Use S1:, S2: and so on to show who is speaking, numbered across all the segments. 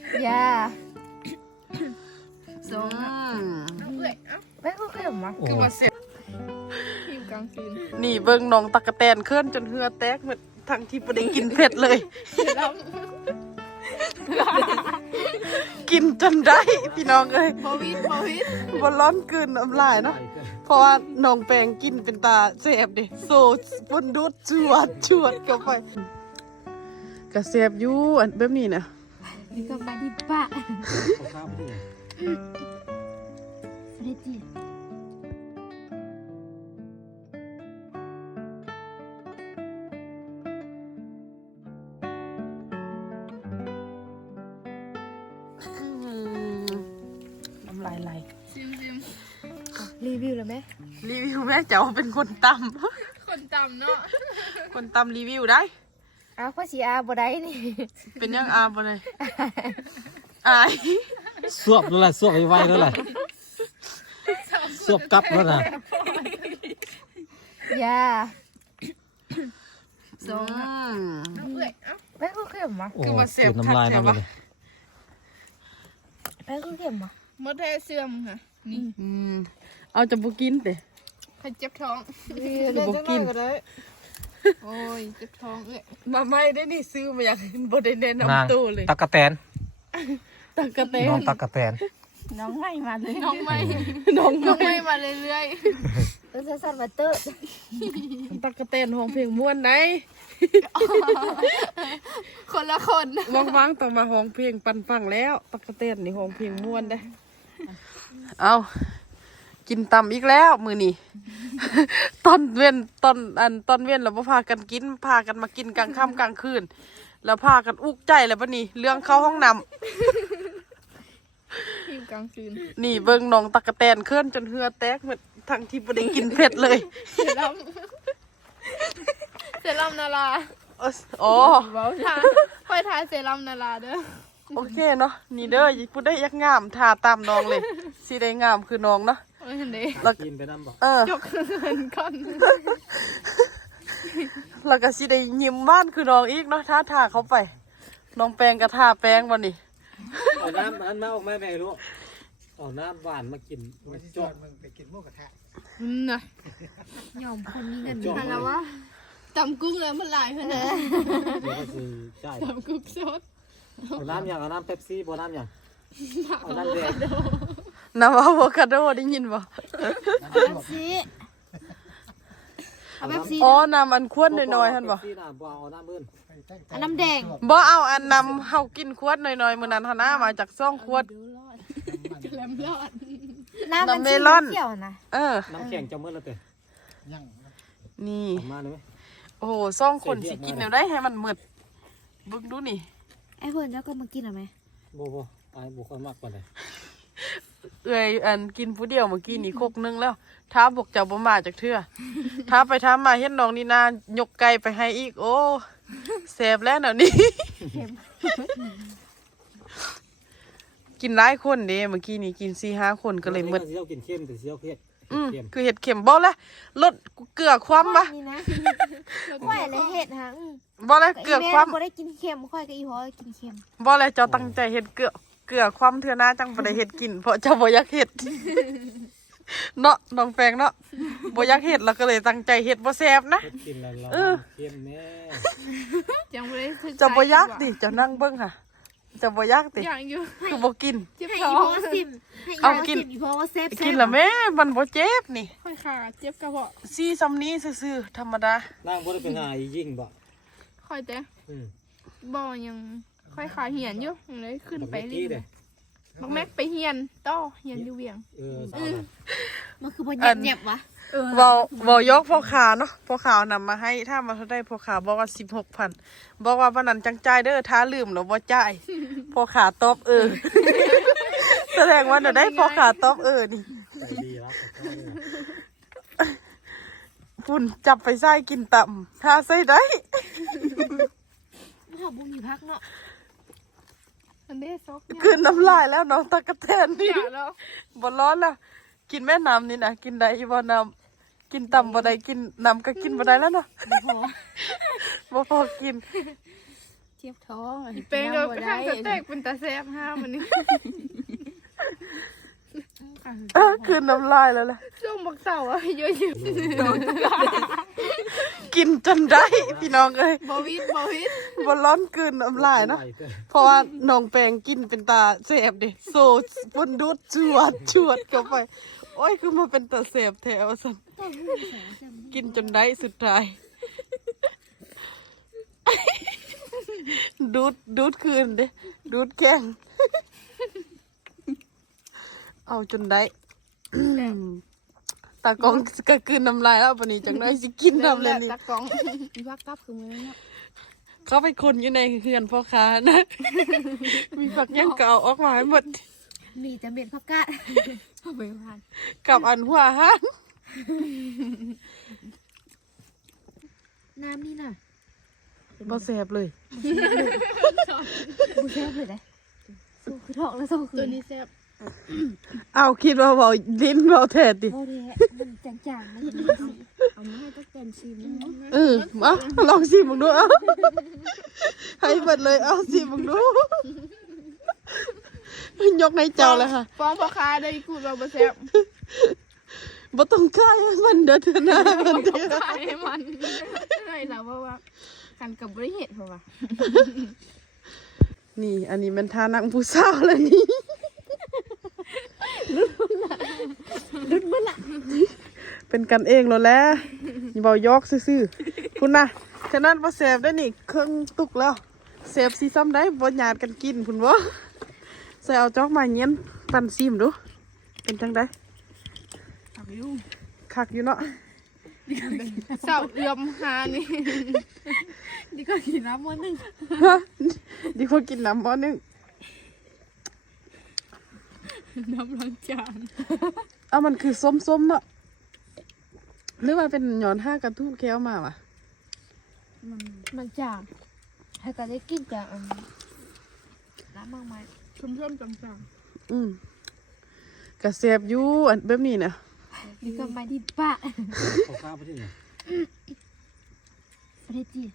S1: ยา
S2: สอง
S1: แม่ก็เข้มวะ
S2: คือมาเสร็จ
S3: หิวกลางคืน
S2: นี่เบิ่งน้องตักกะแตนเคลื่อนจนเหือแตกหมดทั้งที่บ่ได้กินเผ็ดเลย กินจนได้พี่น้องเอ้ย
S3: โควิด
S2: บ่ร้อนเกินน้ำลายเนาะเพราะว่าน้องแปงกินเป็นตาแซ่บดิโซบนดูดจวดเข้าไปก็แซ่บอยู่อันแบบนี้นะ
S1: นี่ก็มาดิปะเรจิ
S2: น้ำลายไหล
S3: ซิม
S1: รีวิวแล้วไหม
S2: รีวิวแม่เจ้าเป็นคนต
S3: คนจำเนาะ
S2: ำคนตำรีวิวได้
S1: อ้าวพ่อสีอาบ่ได้นี่
S2: เป็นยังอาบ่เลยอาย
S4: สวบแล้วแหละสวบไวๆแล้วแหละสวบกลับแล้วนะ
S1: ยา
S2: สอง
S1: แม่ก็เข้มวะ
S4: โอ้เสียน้ำลายมาเลย
S1: แม่ก็เข้มวะ
S3: มดแท้เสื่อมค่ะนี่
S2: เอาจะบ่กินเด้
S3: ใครเจ็บท้อง
S2: จะบ่กิน
S3: โอ้ยเจ็บท้องเอ้ย
S2: มาไม่ได้นี่ซื้อมาอยากเห็นบ่ได้แนะ
S4: นาง
S2: นำตู้เลย
S4: ตักกะแตน
S2: ตักกะแต
S4: น้อน งตักกะแตน
S1: น้องไม่มาเลย
S3: น้องไม่
S2: น้อง
S3: น้อง
S2: ไม่
S3: ไม่มาเรื่อย
S1: ต้องสั่นมาเตอร์
S2: ตักกะแตนห้องเพลงม่วนไหน
S3: ๆคนละคน
S2: ว่างๆต้องมาห้องเพลงปันฟังแล้วตักกะแตนนี่ห้องเพลงม่วนได้เอากินตำอีกแล้วมื้อนี้ ตอนเว้นแล้วบ่พากันกินพากันมากินกลางค่ำกลางคืนแล้วพากันอุกใจแล้วบัดนี้เรื่องเข้าห้องน้ำ
S3: หิวกลางคืน
S2: นี่เบิ่งน้องตักกะแตนเคลื่อนจนเหือแตกหมดทั้งที่บ่ได้กินเผ็ดเลย
S3: เซรั่มนารา
S2: อ๋อ
S3: ค่อยทาเซรั่มนาราเด้อ
S2: โอเคเนาะนี่เด้ออย่าพูดได้ยักงามทาตามน้องเลยสิได้งามคือน้องเนาะ
S3: โอ้ยเห็นเด้
S2: แล้ว
S4: กินไปน้ำบอก
S3: ยกเงินก้อน
S2: แล้วก็สิได้ยิ้มบ้านคือน้องอีกเนาะทาเขาไป น้องแปงก็ทาแป้งวันนี้
S4: เอาน้ำอันมาออกมาแม่รู้เอาน้ำหวานมากินมาจอด
S3: น่ะ
S1: ยอมคนมีเงิน
S3: หันแล้ววะตำกุ้งแล้วมันหลายขนาด
S4: เดี๋ยวก็ซื้อจ่าย
S3: ตำกุ้งสด
S4: เอาน้ำอย่างเอาน้ำเป๊ปซี่บ่น้ำอย่างเอาน้ำแดง
S2: น้ำอะโวคาโดได้ยินบ่
S1: ซีเอาแบบซี
S2: อ๋อน้ำอันขวดน้อยๆหั่นบ่
S4: เป๊ปซี่น่ะบ่เอาน้ำอื่น
S1: อันน้ำแดง
S2: บ่เอาอันนำเฮากินขวดน้อยๆมื้อนั้นหั่นนะมาจาก2ขวด
S3: แหลมรอด
S1: น้ำมัน
S2: น้ำเมลอน
S1: เขียวนะ
S4: น้ำแข็งจะเมื่อละเตะ
S2: นี่
S4: ทำมาได้ไหม
S2: โอ้โห2คนสิกินแนวได้ให้มันหมดเบิ่งดูนี่
S1: ไอ้เพื่อนเจ้าก็มากินหรอไหม
S4: บ่ไอ้บุคคลมากกว่าเลย
S2: เอ้ยอันกินผู้เดียวเมื่อกี้นี่คกนึงแล้วท้าบอกเจ้าบ่มาจากเทื่อท้าไปท้ามาเฮ็ดน้องนี่นายกไก่ไปให้อีกโอ้แซ่บแล้วแนวนี้ กินหลายคนเด้เมื่อกี้นี่กิน 4-5 คนก็เลยหมด
S4: เสี้ยวกินเข้มแต่เสี้ยวเผ็ด
S2: คือเห็ดเข็มบ่ละลดเกลือความปะ
S1: นี่นะค่อยเลยเห็ดฮะ
S2: บ่ละเกลือความ
S1: บ่ได้กินเค็มค่อยกับอีพอกินเค็ม
S2: บ่ละเจ้าตั้งใจเห็ดเกลือความเทื่อหน้าจังบ่ได้เห็ดกินเพราะเจ้าบ่อยากเห็ด เนาะน้องแปงเนาะบ่อยากเห็ดแล้วก็เลยตั้งใจเห็ดบ่แซ่บนะ
S4: เผ็ดกินแล้วเข้มแน่
S3: ยังไม่ได้ถึง
S2: เจ้าบ่อยากดิเจ้านั่งเบิ่งค่ะเจ้าบ่อยากดิ
S3: อย่างอยู่
S2: คือบ่กิน
S3: เจ็บ
S1: ให้
S3: ท้อ
S1: อี
S3: ง
S1: พอซิมให้
S2: เอากิน
S1: อีพอว่าเซฟ
S2: กินแล้วแม่มันบ่เจ็บนี่
S3: ค่อยขาเจ็บกระเพาะ
S2: ซี่ซำนี้ซื่อๆธรรมดา
S4: ร่างบ่ได้เป็นหายยิ่งบ่
S3: ค่อยแต่
S4: อืม
S3: บ่ยังค่อยขาเหียนอยู่ยังเลยขึ้นไป
S4: เรื่
S3: เรื่
S4: อ
S3: อย ยบักแม็กไปเหียนต่อเหียนอยู่เวียง
S4: เอาล่ะ
S1: มันคือบ่เจ็บวะ
S2: เว้ายกพ่อขาเนาะพ่อขานำมาให้ถ้ามาเท่าได้พ่อขาบอกว่า 16,000บอกว่าวันนั้นจังจ่ายเด้อถ้าลืมแล้วบ่จ่ายพ่อขาตอบแสดงว่าเดี๋ยวได้พ่อขาตอบนี่
S4: ใจดีครับ
S2: ฝุ่นจับไปใส่กินต่ำถ้าใส่ได้
S1: มันหาบุญมีพักเนาะ
S3: อันนี้ซอก
S2: คืนน้ำลายแล้วน้องตะกะแตนนี่
S3: อย่าแล้ว
S2: บ่ร้อนแล้วกินแม่น้ำนี่นะกินได้อีบ่น้ำกินต่ำบ่ได้กินน้ำก็กินบ่ได้แล้วเนาะ
S1: บ่พอ
S2: บ่พอกิน
S3: เจ็บท้อง
S2: เป็น
S3: เดี๋ยว
S2: น้ำบ่ได้
S3: ข้างสเต็กเป็นตาแซ่บห้ามันนี่
S2: คืนน้ำลายแล้วล่ะ
S3: ช่วงบักเสาร์อะเยอะ
S2: กินจนได้พี่น้องเอ้ย
S3: ๆบวิด
S2: บ่ร้อนคืนน้ำลายเนาะเพราะว่าน้องแปงกินเป็นตาแสบเด้โซบนดูดจวดเข้าไปโอ้ยคือมาเป็นตาแสบแถวซั่นกินจนได้สุดท้ายดูดคืนเด้ดูดแกงเอาจนได้ตากล้องก็คืนน้ำลายแล้วปานนี้จังได๋สิกินน้ำเลยนี่
S3: ตากล้องมีพักกับคือมือเนาะ
S2: เขาเป็นคนอยู่ในเฮือนพ่อค้านะ มีฝักย่างเก่าออกมาให้หมด
S1: มีแต่เม็ดผักกาด
S3: เอาไปผ่าน
S2: กับอันหัวอาหาร
S1: น้ำนี่น่ะ
S2: บ่แสบเลย
S1: บูแซ่บเลยนะสู้คือทอกแล้วสู้คือ
S3: ตัวนี้แซ่บ
S2: เอาคิดว่าเบาลิ้นเบาแทดดิ
S1: โอ้ยมันจางๆนะเอามาให้ตักแตนชิมนะ
S2: เอาลองชิมมึงดูเอาให้เบิดเลยเอาชิมมึงดู ยกให้เจ้าเลยค่ะ
S3: ฟ้องพ่อค้าได้กูเราบ่แซ่บ
S2: บ่ต้องค่ายให้มันเด้อเถอะนะมันเด้อ
S3: ขายให้มันได้แล้วเพราะว่ากันกับบริเหตุเพราะว่า
S2: นี่ อันนี้มันทานังผู้สาวแล้วนี่เป็นกันเองแล้วแหละอย่าเบายอกซื่อๆคุณนะฉะนั้นบ่แสบได้นี่เครื่องตุกแล้วแสบสิซ้ำได้บ่ญาติกันกินพุ่นบ่ใส่เอาจอกมาเงี้ยนปั่นซิมดูเป็นจังได๋คักอยู่เนาะ
S3: เศร้าเอือมหานี่
S1: นี่ก็กินน้ำมันหนึ่ง
S2: ดีกว่ากินน้ำบ่นึง
S3: น้ำล้างจาน
S2: เอามันคือส้มๆเนาะหรือว่าเป็นหยอนห้ากระทู้แก้วมาวะ
S1: มันจางให้ก็ได้กินจากน้ำมากมาย
S3: เพิ่มๆต่าง
S2: กระแสบอยู่อันแบบนี้น่ะ
S1: นี่ก็มาที่ปะ
S4: เขาข้าวไปที่ไหน
S1: ประเทศจีน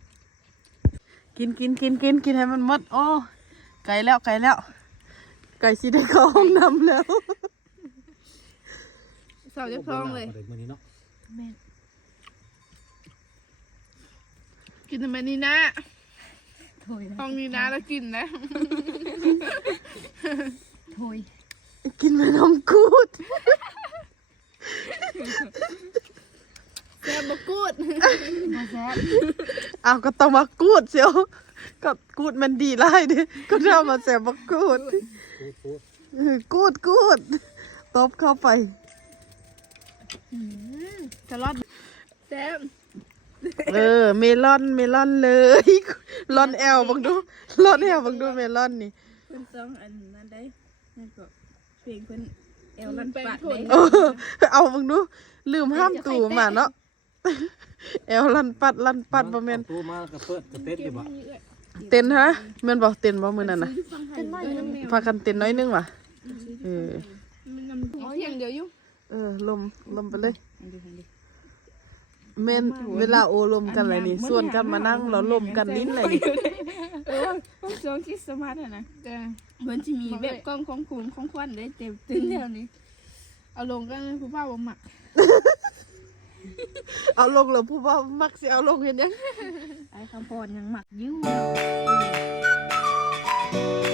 S2: กินให้มันหมดโอ้ไก่แล้วไก่สิได้เข้าห้องน้ำแล้ว
S3: ๆเศร้าจะท้องเลย
S4: เด็กมื้อนี้เนาะ
S1: แม่
S3: กินทำไมนี่นะ
S1: โถย
S3: ท้องนี่นะแล้วกินนะ
S1: โถย
S2: กินแม่น้ำกูด
S3: แซ่บบ่กูด
S1: มาแซ่บ
S2: อ้าวก็ต้องมากูดเสียวก็กูดมันดีไล่ดิก็เท่ามาแสบมากูด กูดตบเข้าไป
S3: กระรอดแซ่บ
S2: เมลอนเลยลอนแอลบังดูลอนแอลบังดูเมลอนนี่
S3: เพิ่นต้องอันนั้นได้นั่นก็เพลงเพิ่นเอวลันปัดได้
S2: เอาบังดูลืมห้ามตู่มาเนาะแอลลันปัดบ่แม่น
S4: ตู้มากระเปิดกระเต็ดดีบ่
S2: เต้นฮะแม่นบ่เต้นบ่มื้อนั้นน่ะ
S1: เป็นน้อยนึง
S2: พากันเต้นน้อยนึงว่ะเออ
S3: มันนำเที่ยงเดียวอยู่
S2: ลมไปเลยแม่นเวลาโอลมกันอะไรนี่ส่วนกันมานั่งแล้วลมกันลิ้นอะไรนี่
S3: ช่วงคริสต์มาสน่ะแต่เหมือนสิมีแบบกล้องของคุณของควันได้เต็มตึ้งแถวนี้เอาลงกันผู้บ่าวบ่มัก
S2: เอาลงแล้วผู้ว่ามักสิเอาลงเห็นยัง
S1: ไอ้คำพรยังหมักยิ้ว